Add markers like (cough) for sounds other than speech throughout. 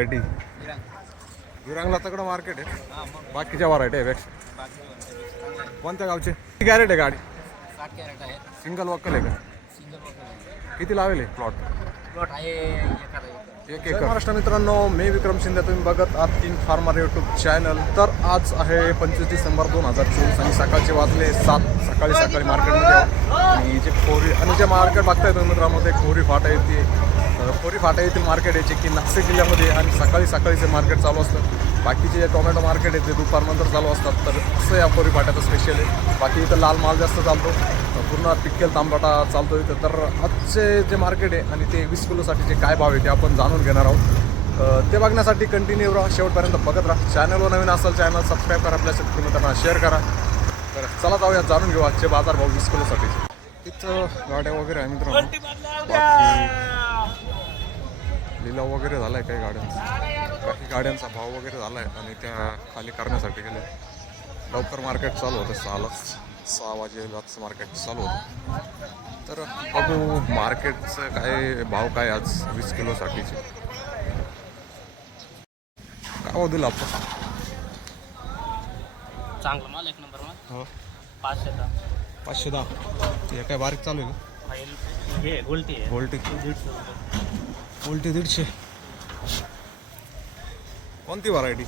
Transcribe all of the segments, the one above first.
Variety विरांगला तकडं market आहे. बाकीच्या variety आहे पेक्षा कोणत्या गावचे? किती कॅरेट आहे गाडी? साठ कॅरेट आहे सिंगल वक्कल आहे का? सिंगल किती लावेल प्लॉट प्लॉट आहे एकर. एक एक महाराष्ट्र मित्रांनो मी विक्रम शिंदे तुम्ही बघत आहात तीन फार्मर यूट्यूब चॅनल तर आज आहे पंचवीस डिसेंबर दोन हजार चोवीस आणि सकाळचे वाजले सात. सकाळी सकाळी मार्केटमध्ये आणि जे खोरी आणि जे मार्केट बघताय तुम्ही मित्रांनो ते खोरी फाटा येते. खोरी फाटा येथील मार्केट आहे जे की नाशिक जिल्ह्यामध्ये आणि सकाळी सकाळीचे मार्केट चालू असतं बाकीचे जे टोमॅटो मार्केट आहे ते दुपारनंतर चालू असतात. तर असं या खोरी फाट्याचं स्पेशल आहे. बाकी इथं लाल माल जास्त चालतो. पूर्ण पिक्केल तांबटा चालतो इथं. तर आजचे जे मार्केट आहे आणि ते वीस किलोसाठी जे काय भाव आहे ते आपण जाणून घेणार आहोत. ते बघण्यासाठी कंटिन्यू राहा. शेवटपर्यंत बघत राहा. चॅनलवर नवीन असेल चॅनल सबस्क्राईब करा. आपल्या शेतकरी मित्रांना शेअर करा. तर चला जाऊया जाणून घेऊ आजचे बाजार भाव वीस किलोसाठी तिथं गाड्या वगैरे आहे मित्रांनो. लिलाव वगैरे झाला आहे काही गाड्यांचा? काही गाड्यांचा भाव वगैरे झाला आहे आणि त्या खाली करण्यासाठी गेले. लवकर मार्केट चालू होतं सहालाच सहा वाजेलाच मार्केट चालू होतं. तर बघू मार्केटचं काय भाव काय आज वीस किलोसाठीचे काय भाव दिला आपण? चांगला माल एक नंबर हो. पाचशे दहा. पाचशे दहा. हे काय बारीक चालू आहे का? गोल्टी आहे. उलटी दीडशे रुपये उलटी दीडशे. कोणती व्हरायटी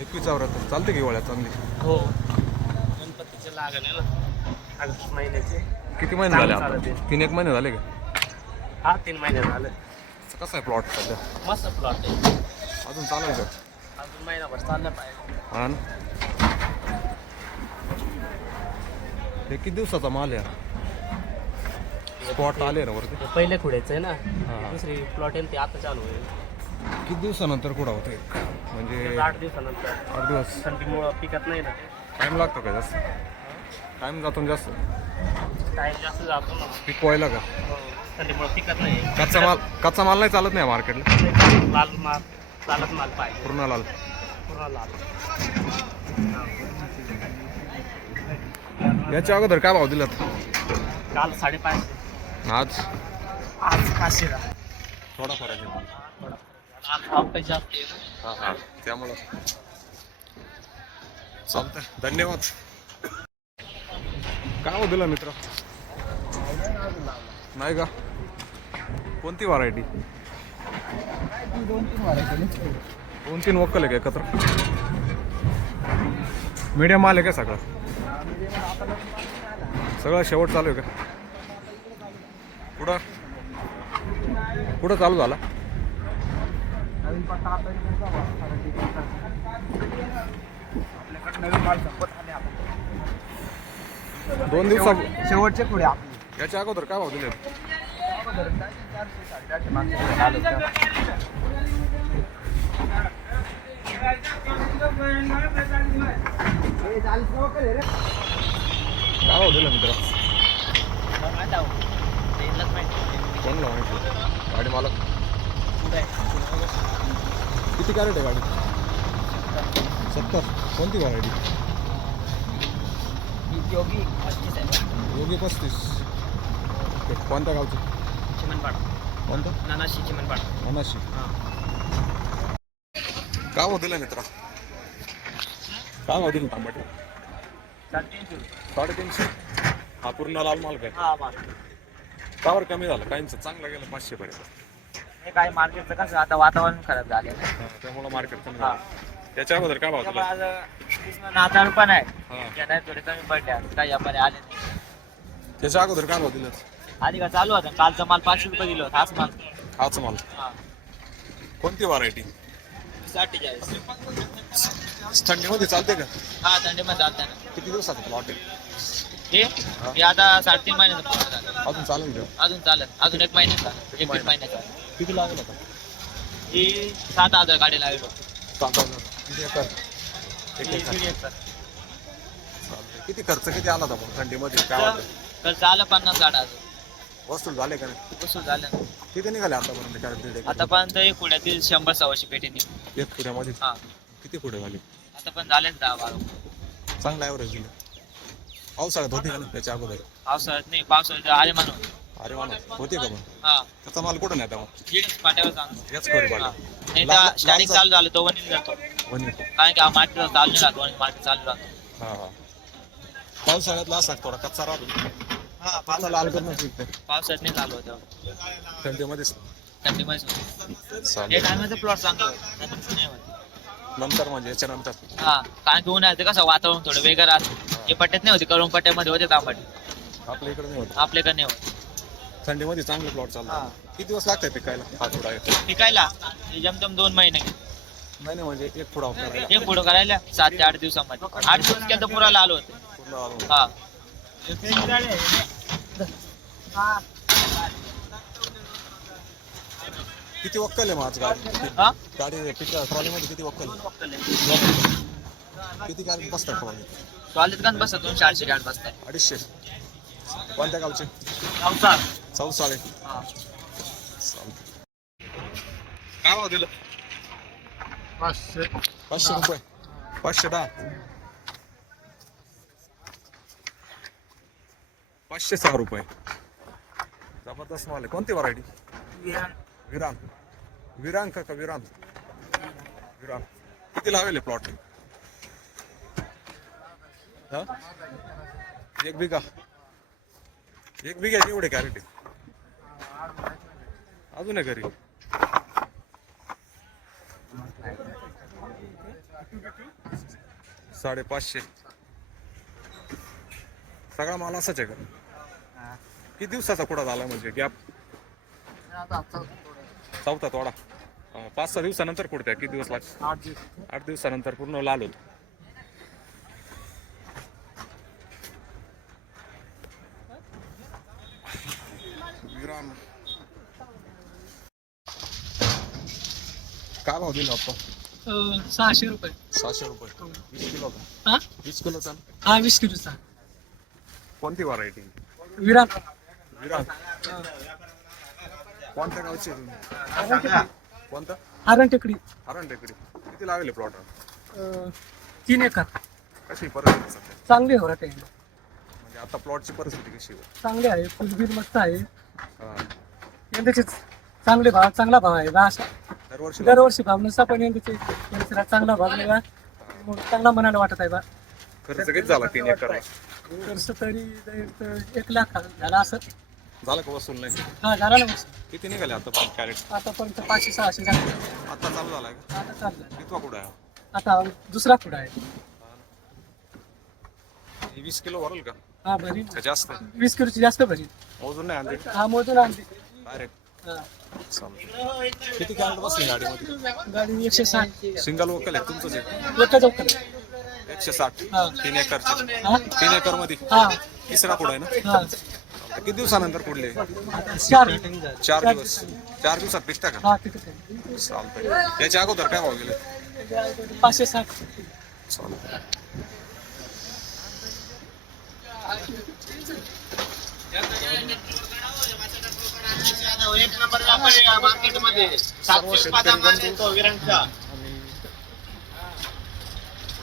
एकवीस चौऱ्याहत्तर चालते की वळ्यात चांगली? हो. गणपतीचे लागण आहे ना. ऑगस्ट महिन्याचे. किती महिने झाले चांगलं चालते. तीन एक महिने झाले का? हा तीन महिने झाले. कसं आहे प्लॉट सध्या? मस्त प्लॉट आहे. अजून चालेल का? अजून महिनाभर चाललं पाहिजे हा ना. हे किती दिवसाचा माल आहे? स्पॉट आले ना वरती? हे पहिले खुडायचं आहे ना. हा. दुसरी प्लॉट आहे ना, ते आता चालू होईल. किती दिवसानंतर कुठं होते म्हणजे आठ दिवसानंतर. आठ दिवस. थंडीमुळं पिकत नाही ना. टाईम लागतो का जास्त? टाईम जातो ना जास्त. टाईम जास्त जातो ना. पिकवायला का? हो. थंडीमुळं पिकत नाही. कच्चा माल कच्चा माल नाही चालत नाही मार्केटला लाल माल चालत माल पाहिजे. पूर्ण लाल. पूर्ण लाल. याच्या अगोदर काय भाव दिलात? काल साडेपाचशे. आज? आज पाचशे थोडा फरक आहे. ना. हां हां. त्यामुळं. चालतंय. धन्यवाद. काय भाव दिला मित्र? नाही का? कोणती व्हरायटी दोन तीन वक्कल आहे का एकत्र? मीडियम माल आहे का सगळं? सगळं शेवट चालू आहे का? कुठं कुठं चालू झाला. दोन दिवसा शेवटचे पुढे याच्या अगोदर काय भाव दिले? काय भाव दिला मित्र? कोणला माहिती गाडी मालक किती कॅरेट आहे गाडी सत्तर कोणती व्हरायटी योगी पस्तीस आहे योगी पस्तीस ते कोणत्या गावची चिमनपाड कोणतं नानाशी चिमनपाड मनाशी काय भाव दिला मित्रा काय भाव दिला टमाटे साडेतीनशे हा पूर्ण लाल माल काय हा माल कावर कमी झालं काहींचं चांगलं गेलं पाचशे पर्यंत. हे काय मार्केटचं कसं आता वातावरण खराब झालं त्यामुळे मार्केट कमी हा. झालं त्याच्या अगोदर काय भाव दिला आज नाचाळ पण आहे. हा. त्याने थोडे कमी पडले आज. काही व्यापारी आले नाही. त्याच्या अगोदर काय भाव दिला? आधी का चालू होता कालचा माल पाचशे रुपये दिलो होता हाच माल. हाच माल. हा. कोणती व्हरायटी साठेचाळीस. थंडीमध्ये चालते का? हा थंडीमध्ये चालतंय ना. किती दिवसाचा प्लॉट आहे हे? हे आता साडेतीन महिन्याचं पूर्ण झालं अजून चालेल का? अजून चालत अजून एक महिन्याचा एक दीड महिना. महिन्याचा. किती लागेल आता? ही सात हजार गाडी लागलो. सात हजार. किती एकर? एक एकर. चालतंय. किती खर्च किती आला होता मग थंडीमध्ये? काय वाटतं? तर झालं पन्नास गाडा अजून. वस्तू झाले का नाही? वसूल झालं किती निघाले आतापर्यंत काय दीड एकर? आतापर्यंत एक पुण्यातील शंभर सव्वाशे पेटीने एक पुण्यामध्ये हा. किती पुढे झाले? आता पण झालेच दहा बारा. चांगला ॲव्हरेज दिलं. पावसाळ्यात होती का नाही त्याच्या अगोदर? पावसाळ्यात नाही पावसाळ्यात आले म्हणून अरे मला होते का पण? हा. त्याचा माल कुठं नाही मग? याच खोरी नाही चालू झालं तो वनील जातो. वनी कारण की हा मार्केट चालू नाही राहतो आणि मार्केट चालू राहतो. हा हा. पावसाळ्यातला असा थोडा कच्चा राहतो. हा लाल विकते पावसाळ्यात नाही चालू होतं थंडीमध्येच. थंडीमध्ये हे चालेल. टायमाचं प्लॉट चांगलं होतं. नंतर नाही होत. नंतर म्हणजे याच्यानंतर. हा कारण की उन्हाळ्याचं कसं वातावरण थोडं वेगळं राहतं. हे. पट्ट्यात नाही होते करून पट्ट्यामध्ये होते तांबट. आपल्या इकडे नाही होत. आपल्याकडे नाही होत. थंडीमध्ये चांगले प्लॉट. चालतात. किती दिवस लागतात पिकायला? हा थोडा आहे पिकायला? हे जमजम दोन महिने. नाही नाही म्हणजे एक थोडा करायला एक पुढं करायला सात ते आठ दिवसामध्ये. आठ दिवस केलं तर पुरा आलो होते. पूर्ण आलो. हा. किती वक्कल आहे माझ गाडी? हा? गाडी पिका ट्रॉलीमध्ये किती वक्कल आहे? किती गाडी बसतात ट्रॉली कॉलेज गण बसत दोन चारशे गाड बसतात अडीचशे. कोणत्या गावचे? नवसार चौसाळे. हा. काय भाव दिलं? पाचशे. पाचशे रुपये. पाचशे दहा. पाचशे सहा रुपये. जबरदस्त माल आहे. कोणती व्हरायटी विरान. विरान का का विरान? विरान. किती लावेल प्लॉट एक बिघा. एक बिघ्याची एवढे कॅरेट अजून आहे घरी. साडेपाचशे. सगळा माल असाच आहे का? किती दिवसाचा कुठं झाला म्हणजे गॅप चौथा तोडा. पाच सहा दिवसानंतर कुठत्या किती दिवस लागतात आठ दिवसानंतर पूर्ण लाल होत. काय भाव दिला आपण? सहाशे रुपये. सहाशे रुपये. वीस किलो का? हा? वीस किलोचा? हा वीस किलोचा. कोणती व्हरायटी विराट. विराम कोणत्या गावची आहे तुम्ही? कोणतं? हरण टेकडी. हरण टेकडी. किती लागले प्लॉट अं, तीन एकर. कशी परिस्थिती सध्या? चांगली हो आहे म्हणजे आता प्लॉटची परिस्थिती कशी आहे? चांगली आहे. फुलबीर मस्त आहे. हा. यंदाचे चांगले भाव चांगला भाव आहे. असा दरवर्षी दरवर्षी भाव नसा पण यंदाचे परिसरात चांगला भाव मिळाला मग चांगला मनाला वाटत आहे बा. खर्च किती झाला तीन एकर खर्च तरी एक- एक लाख झाला असं. झालं का वसूल नाही? हा झाला ना मग किती निघाले आता पण कॅरेट आतापर्यंत पाचशे सहाशे झाले. आता चालू झालाय का? आता चाललं कितवा कुठं आहे? आता दुसरा पुढा आहे? हे वीस किलो भरल का? हा भरी का जास्त? वीस किलोची जास्त भरी मोजून नाही आणते हा मोजून आणली. डायरेक्ट. हा. चालतं किती कॅरेट बसली गाडीमध्ये? गाडी एकशे साठ. सिंगल वकल आहे तुमचं जे एका चौकात एकशे साठ. हा. तीन एकरचे. हा? तीन एकरमध्ये हा. तिसरा पुढं आहे ना? हा. किती दिवसानंतर पुढले? चार. चार दिवस. चार दिवसात पिकता का? हा आहे. चालतंय. याच्या अगोदर काय भाव गेले? पाचशे साठ. चालतंय. एक नंबर व्यापारी मार्केटमध्ये.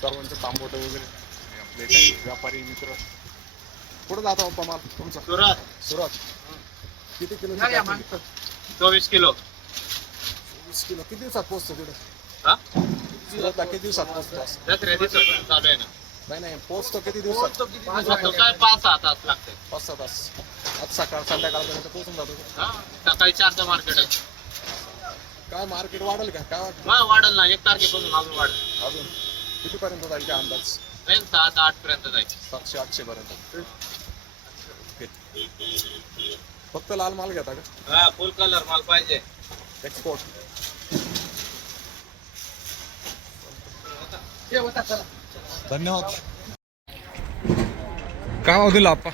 सर्वांचे तांबोटे वगैरे. आपले काही व्यापारी मित्र. कुठं जाता बाप्पा माल? तुमचा? सुरत. सुरत. किती किलो चोवीस किलो. वीस किलो. किती दिवसात पोहोचतो तिकडे हा? सुरतला किती दिवसात पोहोचतो असं? दसऱ्या दिवसापर्यंत चालू आहे ना. नाही नाही पोहोचतो किती दिवसात? काय पाच सहा तास लागते पाच सहा तास. आज सकाळ संध्याकाळपर्यंत पोहोचून जातो. हा सकाळी चारचं मार्केट आहे. काय मार्केट वाढेल का? काय वाटतं? वाढेल ना. एक तारखेपासून अजून वाढेल. अजून कितीपर्यंत जाईल अंदाज? जाईल सात आठ पर्यंत जाईल. सातशे आठशे पर्यंत. ओके. फक्त लाल माल घेता का? हा फुल कलर माल पाहिजे. एक्सपोर्ट धन्यवाद. काय भाव दिला आप्पा?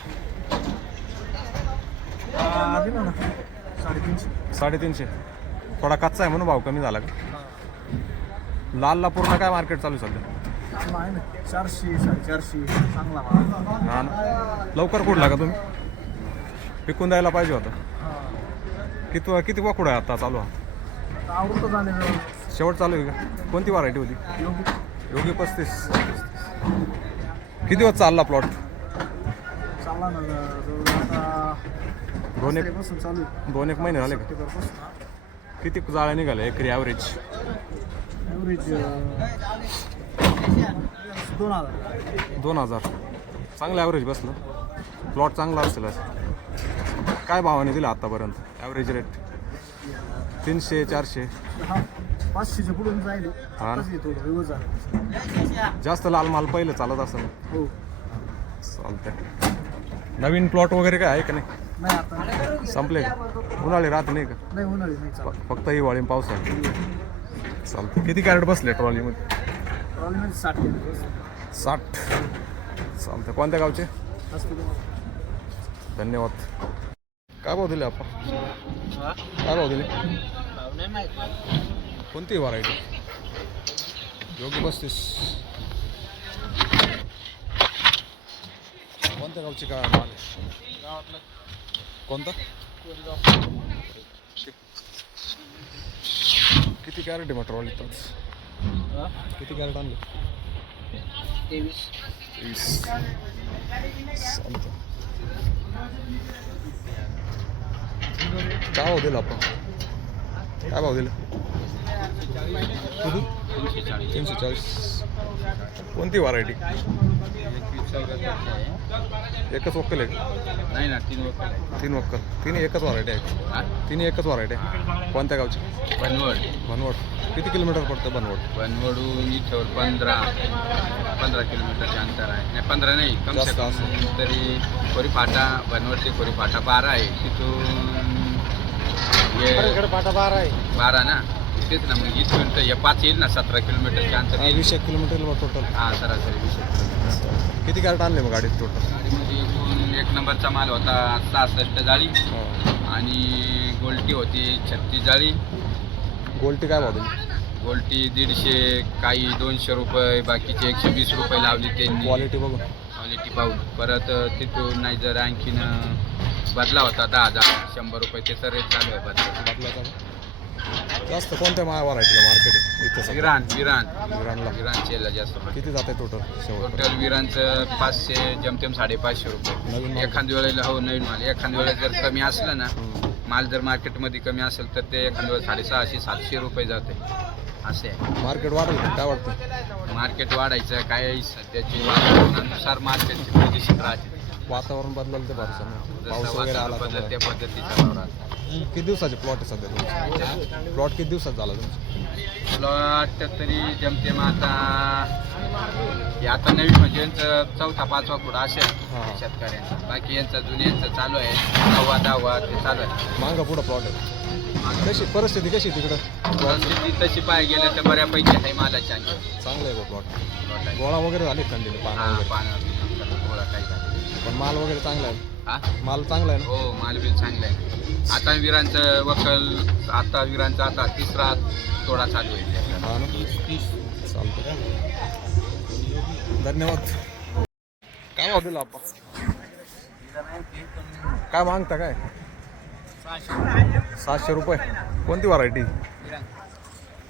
साडेतीनशे. साडेतीनशे. थोडा कच्चा आहे म्हणून भाव कमी झाला का? लालला पूर्ण काय मार्केट चालू आहे सध्या? आहे ना चारशे साडेचारशे. चांगला माल. हा ना. लवकर कुठला का तुम्ही? पिकून द्यायला पाहिजे होतं. किती किती वाकुड आहे आता? चालू हा आवडतो शेवट चालू आहे का? कोणती व्हरायटी होती? योगी. पस्तीस. किती दिवस चालला प्लॉट चांगला ना जवळ आता दोन एक चालू दोन एक महिने झाले का? किती जाळ्या निघाल्या एकरी ॲव्हरेज ॲव्हरेज दोन हजार. दोन हजार. चांगलं ॲव्हरेज बसलं. प्लॉट चांगला असेल असं. काय भावाने दिला आतापर्यंत? ॲव्हरेज रेट तीनशे चारशे? पाचशेच्या पुढून जाईल. हा जास्त लाल माल पहिलं चालत असेल. हो. चालतंय. नवीन प्लॉट वगैरे काय आहे का नाही? नाही आता संपले का? उन्हाळी राहते नाही का? नाही उन्हाळी नाही चालू फ- फक्त हिवाळी पावसाळी. चालतं किती कॅरेट बसले ट्रॉलीमध्ये? प्रॉब्लेम साठ साठ. चालतं कोणत्या गावचे? धन्यवाद. काय भाव दिले आपण? काय भाव दिले? कोणती व्हरायटी योगी पस्तीस. कोणत्या गावची काय माल आहे? कोणता? किती कॅरेट आहे मग ट्रॉली किती कॅरेट आणले? वीस चालतं काय भाव दिला आपण? काय भाव दिला? तीनशे चाळीस. कोणती व्हरायटी एकच वक्कल आहे? का? नाही ना तीन वखर तीन वक्कल. तिन्ही एकच व्हरायटी आहे तिन्ही एकच व्हरायटी आहे. कोणत्या गावची? बनवड. बनवड. किती किलोमीटर पडतं बनवड? बनवडून इथं पंधरा पंधरा किलोमीटरचे अंतर आहे. नाही पंधरा नाही कम से जास्त कम तरी कोरी फाटा बनवड ते कोरी फाटा बारा आहे. तिथून हे पाटा बारा आहे. बारा ना? तेच ना मग इथून तर हे पाच येईल ना सतरा किलोमीटरचे अंतर येईल. वीस एक किलोमीटर टोटल हा सरासरी वीस एक किलोमीटर. किती कॅरेट आणले मग गाडीत टोटल गाडीमध्ये एकूण एक नंबरचा माल होता सहासष्ट जाळी आणि गोल्टी होती छत्तीस जाळी. गोल्टी काय भाव दिली? गोल्टी दीडशे काही दोनशे रुपये बाकीचे एकशे वीस रुपये लावली त्यांनी. क्वालिटी बघून क्वालिटी पाहून परत तिथून नाही जर आणखीन बदला होता दहा हजार शंभर रुपये त्याचा रेट चालू आहे बदला बदलायचा का? जास्त कोणत्या मा व्हरायटीला मार्केट आहे? इथं सध्या? विरान विरान. विरानला. विरानचे जास्त market. किती जाते टोटल शेवट टोटल विरांचं पाचशे जमतेम साडेपाचशे नवीन रुपये माल. एखाद्या वेळेला हो नवीन माल. एखाद्या वेळेला जर कमी असलं ना माल जर मार्केटमध्ये कमी असेल तर ते एखाद्या वेळेस साडेसहाशे सातशे रुपये जाते असे आहे. मार्केट वाढेल का? काय वाटतं मार्केट वाढायचं काय सध्याची वातावरणानुसार मार्केटची पोझिशन राहते. वातावरण बदललं ते नाही पाऊस वगैरे आला वातावरण तर बदलत त्या पद्धतीचा भाव राहतो किती दिवसाचे प्लॉट आहे सध्या तुमचे? प्लॉट किती दिवसात झाला तुमचा? प्लॉट तरी जमते मग आता हे आता नवीन म्हणजे यांचं चौथा पाचवा कुडा असेल. शेतकऱ्यांचा. बाकी यांचं जुन्यांचं चालू आहे. नववा दहावा ते चालू आहे. मागं पुढं प्लॉट आहे. कशी परिस्थिती कशी आहे तिकडं? परिस्थिती तशी पाय गेलं तर बऱ्यापैकी आहे मालाची आणखी चांगलं आहे प्लॉट प्लॉट. गोळा वगैरे झाले थंडीने पानं पाण्यावर गोळा काही झाला पण माल वगैरे चांगला आहे. हा? माल चांगला आहे ना? हो मालबिल चांगलं आहे. आता विरांचं वकल आता विरांचा आता तिसरा तोडा चालू आहे. हा ना? चालतं धन्यवाद. काय भाव दिला आपण? काय मागता काय? सातशे रुपये. कोणती व्हरायटी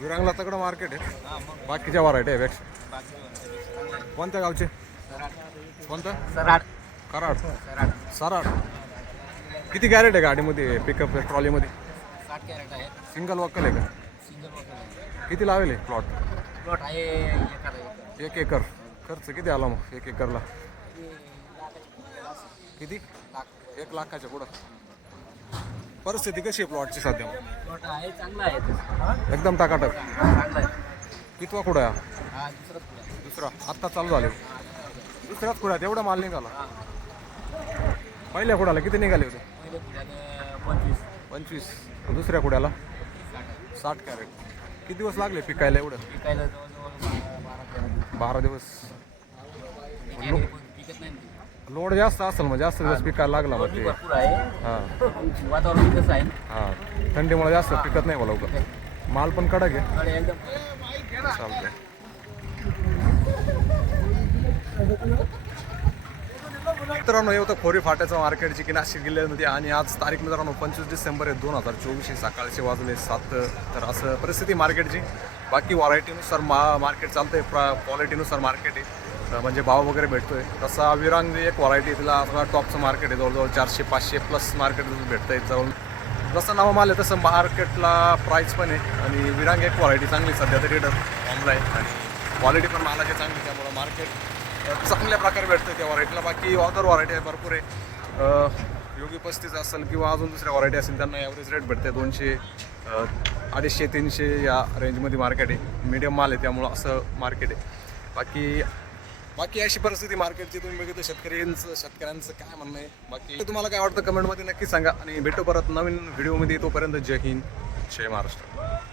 विरांगला तकडं मार्केट आहे. बाकीच्या व्हरायटी आहे पेक्षा. कोणत्या गावचे? कोणतं? सराड. कराड. सराड. किती कॅरेट आहे गाडीमध्ये पिकअप ट्रॉलीमध्ये साठ कॅरेट आहे. सिंगल वॉकल आहे का? सिंगल किती लावेल प्लॉट प्लॉट आहे. एक. एकर. खर्च किती आला मग एक एकरला? किती? एक लाखाच्या पुढं. परिस्थिती कशी आहे प्लॉटची सध्या? मग? प्लॉट आहे चांगला आहे तसं. एकदम टाकाटक चांगला आहे. कितवा कुठं आहे हा? हा आहे. दुसरा. आत्ता चालू झाले. दुसऱ्याच कुड्यात एवढा माल निघाला. पहिल्या कुडाला किती निघाले होते? पंचवीस. पंचवीस. दुसऱ्या कुड्याला साठ कॅरेट. किती दिवस लागले पिकायला एवढं? बारा दिवस. लोड जास्त असेल मग जास्त दिवस पिकायला लागला मग ते. हां. (laughs) वातावरण कसं आहे? हां. थंडीमुळे जास्त पिकत नाही मला लवकर. माल पण कडक आहे. गाडी एकदम चालतंय मित्रांनो हे होतं खोरी फाट्याचं मार्केटची की नाशिक जिल्ह्यामध्ये. आणि आज तारीख मित्रांनो पंचवीस डिसेंबर आहे दोन हजार चोवीसशे सकाळचे वाजले सात तर असं परिस्थिती मार्केटची बाकी व्हरायटीनुसार मा मार्केट चालतं आहे प्रा क्वालिटीनुसार मार्केट आहे. म्हणजे भाव वगैरे भेटतोय. तसा विरांग एक व्हरायटी तिला आपला टॉपचं मार्केट आहे जवळजवळ चारशे पाचशे प्लस मार्केट भेटतं आहे जवळ जसं नाव आहे तसं मार्केटला प्राईस पण आहे. आणि विरांग एक व्हरायटी चांगली सध्या तरी ऑनलाईन आणि क्वालिटी पण मालाची चांगली त्यामुळं मार्केट चांगल्या प्रकारे भेटतं त्या व्हरायटीला. बाकी अदर व्हरायटी आहे भरपूर आहे. योगी पस्तीस असेल किंवा अजून दुसऱ्या व्हरायटी असेल त्यांना ॲव्हरेज रेट भेटते दोनशे अडीचशे तीनशे या रेंजमध्ये मार्केट आहे. मीडियम माल आहे त्यामुळं असं मार्केट आहे. बाकी बाकी अशी परिस्थिती मार्केटची तुम्ही बघितलं शेतकऱ्यांचं शेतकऱ्यांचं काय म्हणणं आहे? बाकी तुम्हाला काय वाटतं? कमेंटमध्ये नक्की सांगा आणि भेटू परत नवीन व्हिडिओमध्ये तोपर्यंत जय हिंद जय महाराष्ट्र.